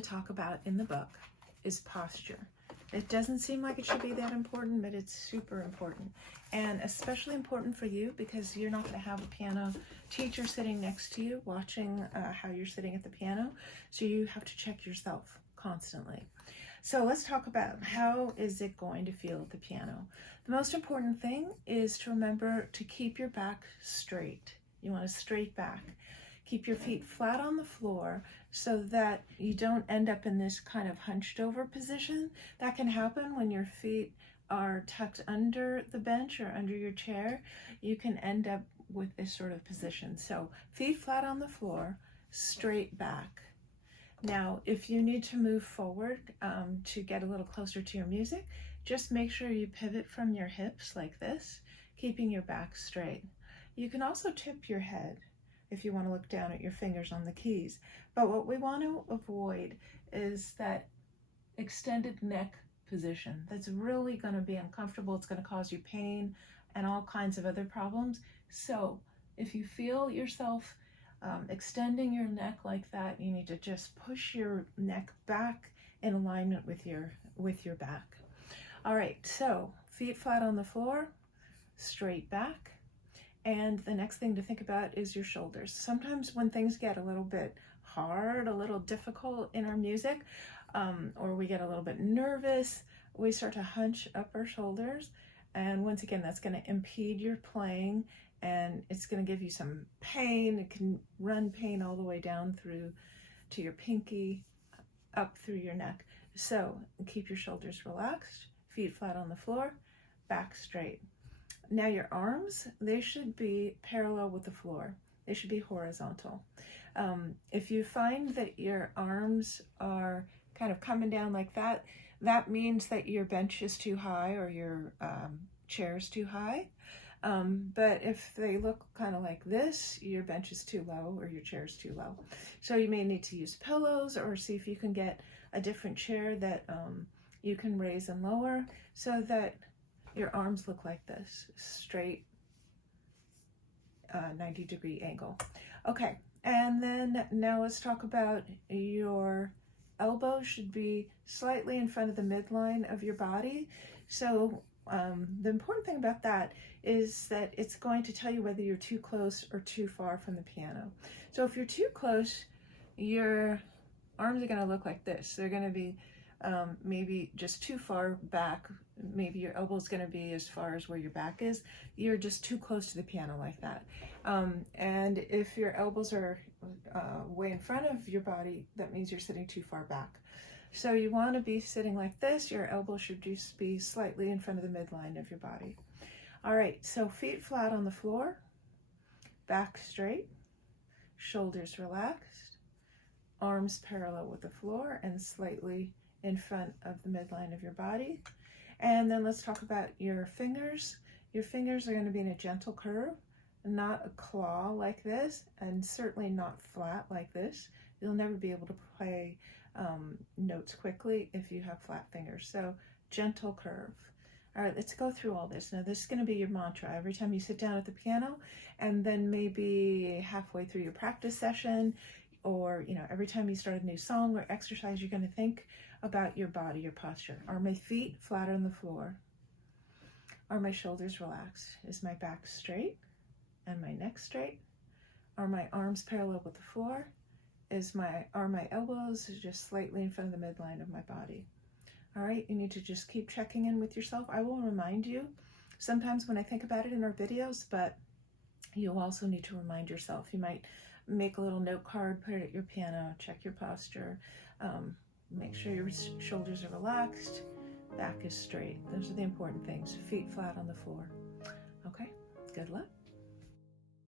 to talk about in the book is posture. It doesn't seem like it should be that important, but it's super important. And especially important for you because you're not going to have a piano teacher sitting next to you watching how you're sitting at the piano. So you have to check yourself constantly. So let's talk about how is it going to feel at the piano. The most important thing is to remember to keep your back straight. You want a straight back. Keep your feet flat on the floor so that you don't end up in this kind of hunched over position. That can happen when your feet are tucked under the bench or under your chair. You can end up with this sort of position. So feet flat on the floor, straight back. Now, if you need to move forward to get a little closer to your music, just make sure you pivot from your hips like this, keeping your back straight. You can also tip your head if you want to look down at your fingers on the keys. But what we want to avoid is that extended neck position. That's really going to be uncomfortable. It's going to cause you pain and all kinds of other problems. So if you feel yourself extending your neck like that, you need to just push your neck back in alignment with your back. All right, so feet flat on the floor, straight back. And the next thing to think about is your shoulders. Sometimes when things get a little bit hard, a little difficult in our music, or we get a little bit nervous, we start to hunch up our shoulders. And once again, that's going to impede your playing and it's going to give you some pain. It can run pain all the way down through to your pinky, up through your neck. So keep your shoulders relaxed, feet flat on the floor, back straight. Now your arms, they should be parallel with the floor. They should be horizontal. If you find that your arms are kind of coming down like that, that means that your bench is too high or your chair is too high. But if they look kind of like this, your bench is too low or your chair is too low. So you may need to use pillows or see if you can get a different chair that you can raise and lower so that your arms look like this, straight 90-degree angle. Okay, and then now let's talk about your elbows should be slightly in front of the midline of your body. So the important thing about that is that it's going to tell you whether you're too close or too far from the piano. So if you're too close, your arms are going to look like this. They're going to be maybe just too far back. Maybe your elbow's going to be as far as where your back is. You're just too close to the piano like that. And if your elbows are way in front of your body, that means you're sitting too far back. So you want to be sitting like this. Your elbow should just be slightly in front of the midline of your body. All right, so feet flat on the floor, back straight, shoulders relaxed, arms parallel with the floor and slightly in front of the midline of your body. And then let's talk about your fingers. Your fingers are going to be in a gentle curve, not a claw like this, and certainly not flat like this. You'll never be able to play notes quickly if you have flat fingers. So gentle curve. All right, let's go through all this. Now this is going to be your mantra every time you sit down at the piano, and then maybe halfway through your practice session, or every time you start a new song or exercise, you're going to think about your body, your posture. Are my feet flat on the floor? Are my shoulders relaxed? Is my back straight and my neck straight? Are my arms parallel with the floor? Are my elbows just slightly in front of the midline of my body? All right, you need to just keep checking in with yourself. I will remind you sometimes when I think about it in our videos, but you'll also need to remind yourself. You might make a little note card, put it at your piano, check your posture, make sure your shoulders are relaxed, back is straight. Those are the important things. Feet flat on the floor. Okay, good luck.